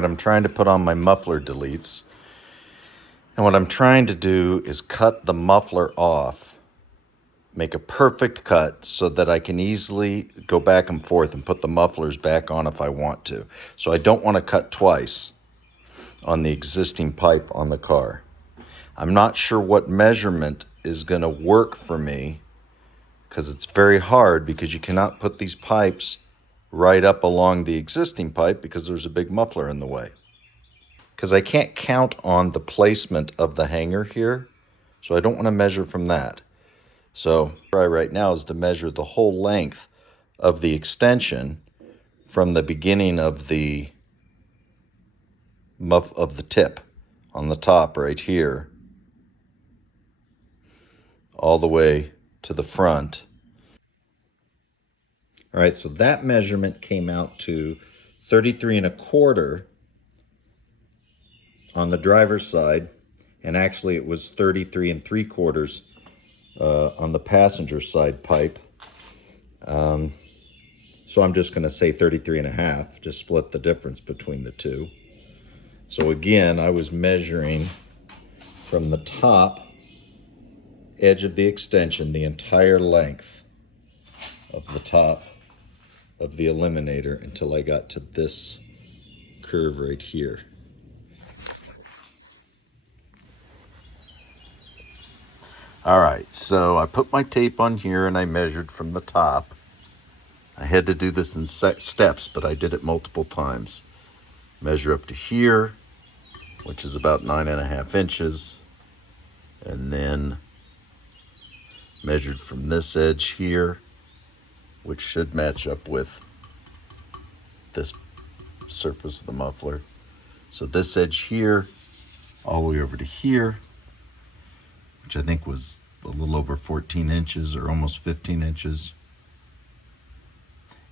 Alright, I'm trying to put on my muffler deletes. And what I'm trying to do is cut the muffler off. Make a perfect cut so that I can easily go back and forth and put the mufflers back on if I want to. So I don't want to cut twice on the existing pipe on the car. I'm not sure what measurement is going to work for me because it's very hard because you cannot put these pipes right up along the existing pipe because there's a big muffler in the way. Because I can't count on the placement of the hanger here, so I don't want to measure from that. So what I try right now is to measure the whole length of the extension from the beginning of the tip on the top right here all the way to the front. All right, so that measurement came out to 33 1/4 on the driver's side, and actually it was 33 3/4 on the passenger side pipe. So I'm just going to say 33 1/2, just split the difference between the two. So again, I was measuring from the top edge of the extension, the entire length of the top of the eliminator until I got to this curve right here. All right, so I put my tape on here and I measured from the top. I had to do this in steps, but I did it multiple times. Measure up to here, which is about 9 1/2 inches, and then measured from this edge here, which should match up with this surface of the muffler. So this edge here, all the way over to here, which I think was a little over 14 inches or almost 15 inches.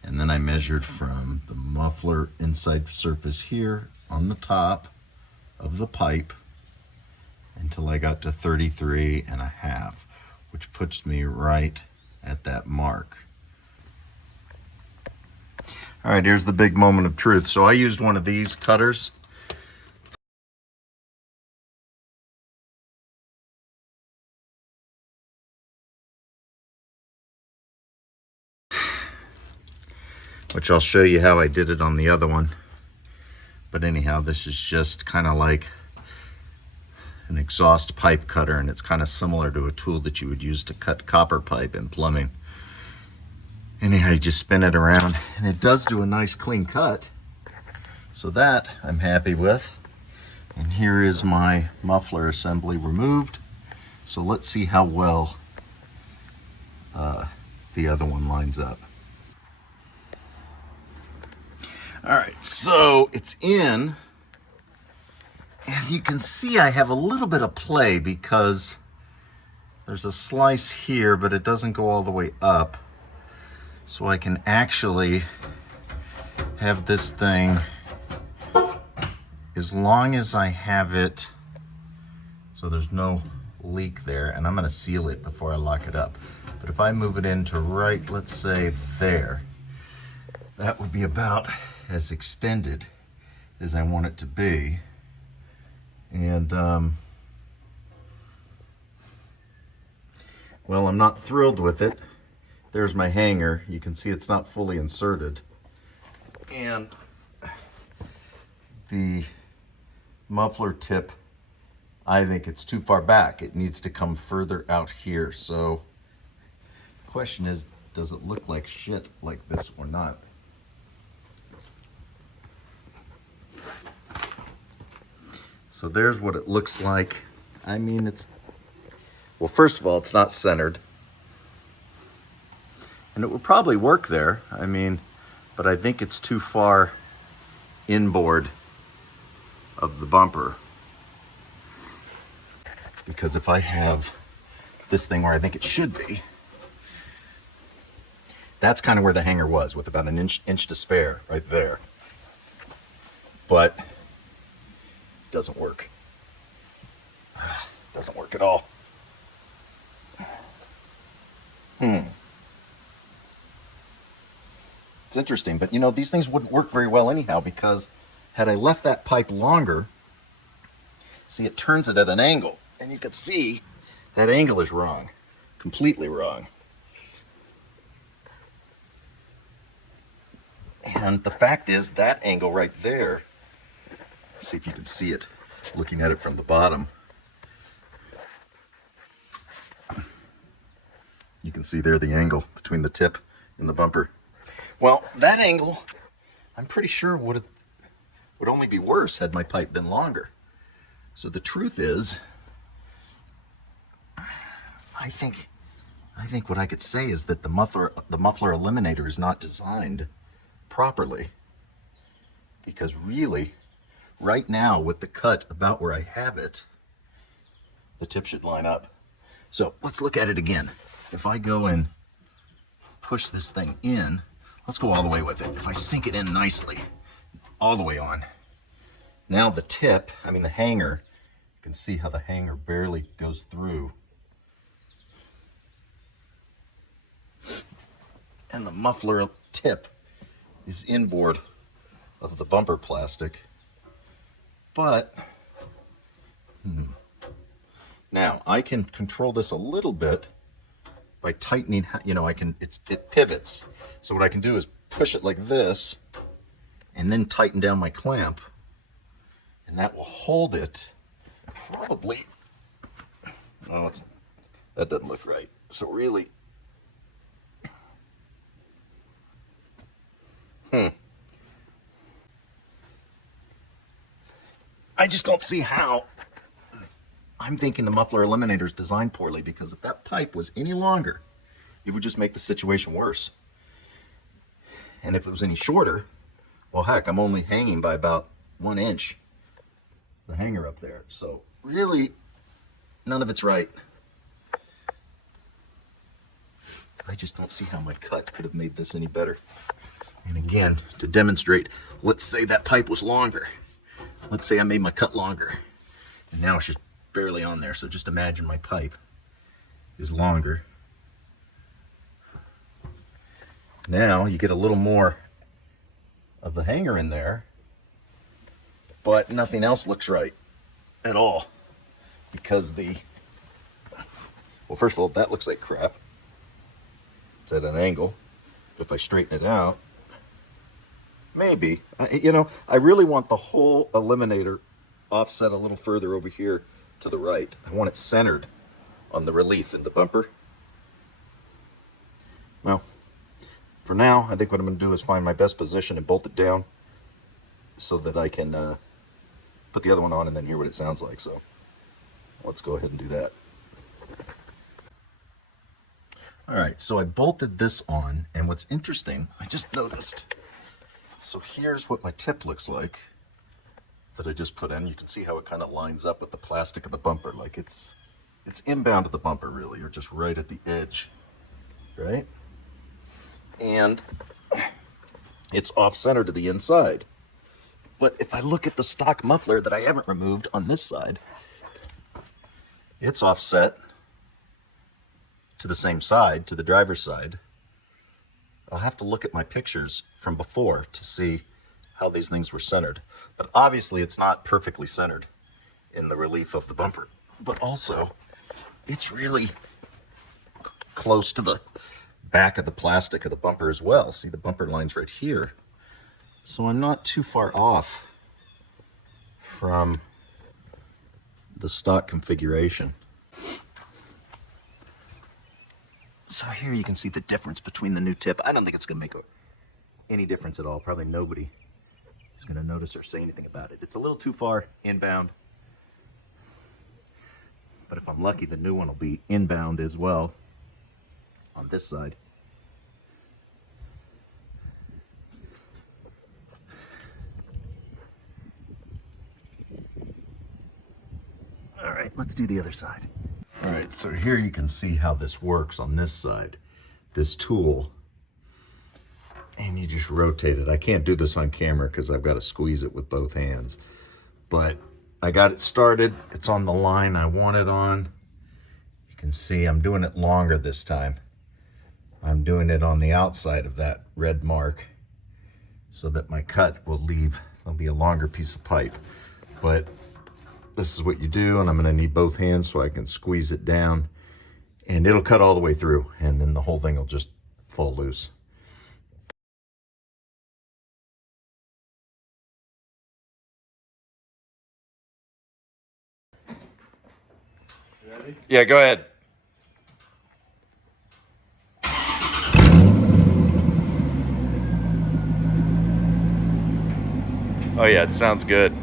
And then I measured from the muffler inside surface here on the top of the pipe until I got to 33 1/2, which puts me right at that mark. All right, here's the big moment of truth. So I used one of these cutters. Which I'll show you how I did it on the other one. But anyhow, this is just kind of like an exhaust pipe cutter, and it's kind of similar to a tool that you would use to cut copper pipe in plumbing. Anyhow, you just spin it around, and it does do a nice clean cut. So that I'm happy with. And here is my muffler assembly removed. So let's see how well the other one lines up. All right, so it's in, and you can see I have a little bit of play because there's a slice here, but it doesn't go all the way up. So I can actually have this thing, as long as I have it, so there's no leak there, and I'm gonna seal it before I lock it up. But if I move it into right, let's say there, that would be about as extended as I want it to be. And well, I'm not thrilled with it. There's my hanger. You can see it's not fully inserted. And the muffler tip, I think it's too far back. It needs to come further out here. So the question is, does it look like shit like this or not? So there's what it looks like. I mean, well, first of all, it's not centered. And it would probably work there. I mean, but I think it's too far inboard of the bumper. Because if I have this thing where I think it should be, that's kind of where the hanger was, with about an inch to spare right there. But doesn't work. Doesn't work at all. It's interesting, but you know, these things wouldn't work very well anyhow because Had I left that pipe longer, see, it turns it at an angle, and you can see that angle is wrong, completely wrong. And the fact is, that angle right there, see if you can see it looking at it from the bottom. You can see there the angle between the tip and the bumper. Well, that angle, I'm pretty sure would only be worse had my pipe been longer. So the truth is, I think what I could say is that the muffler eliminator is not designed properly, because really, right now with the cut about where I have it, the tip should line up. So let's look at it again. If I go and push this thing in, let's go all the way with it. If I sink it in nicely, all the way on, now the tip, the hanger, you can see how the hanger barely goes through. And the muffler tip is inboard of the bumper plastic. But, now I can control this a little bit by tightening, it pivots. So what I can do is push it like this and then tighten down my clamp, and that will hold it probably, that doesn't look right. So really, I just don't see how. I'm thinking the muffler eliminator is designed poorly, because if that pipe was any longer, it would just make the situation worse. And if it was any shorter, well, heck, I'm only hanging by about 1 inch, the hanger up there. So really, none of it's right. I just don't see how my cut could have made this any better. And again, to demonstrate, let's say that pipe was longer. Let's say I made my cut longer, and now it's just barely on there. So just imagine my pipe is longer. Now you get a little more of the hanger in there, but nothing else looks right at all, because well, first of all, that looks like crap. It's at an angle. If I straighten it out, maybe, I really want the whole eliminator offset a little further over here to the right. I want it centered on the relief in the bumper. Well, for now, I think what I'm going to do is find my best position and bolt it down so that I can put the other one on and then hear what it sounds like. So let's go ahead and do that. All right, so I bolted this on, and what's interesting, I just noticed, so here's what my tip looks like that I just put in. You can see how it kind of lines up with the plastic of the bumper, like it's inbound to the bumper really, or just right at the edge, right? And it's off-center to the inside. But if I look at the stock muffler that I haven't removed on this side, it's offset to the same side, to the driver's side. I'll have to look at my pictures from before to see how these things were centered. But obviously it's not perfectly centered in the relief of the bumper. But also, it's really close to the back of the plastic of the bumper as well. See, the bumper line's right here. So I'm not too far off from the stock configuration. So here you can see the difference between the new tip. I don't think it's going to make any difference at all. Probably nobody is going to notice or say anything about it. It's a little too far inbound. But if I'm lucky, the new one will be inbound as well on this side. All right, let's do the other side. All right, so here you can see how this works on this side, this tool, and you just rotate it. I can't do this on camera because I've got to squeeze it with both hands, but I got it started. It's on the line I want it on. You can see I'm doing it longer this time. I'm doing it on the outside of that red mark so that my cut will leave It'll be a longer piece of pipe. But this is what you do, and I'm gonna need both hands so I can squeeze it down, and it'll cut all the way through, and then the whole thing will just fall loose. Ready? Yeah, go ahead. Oh yeah, it sounds good.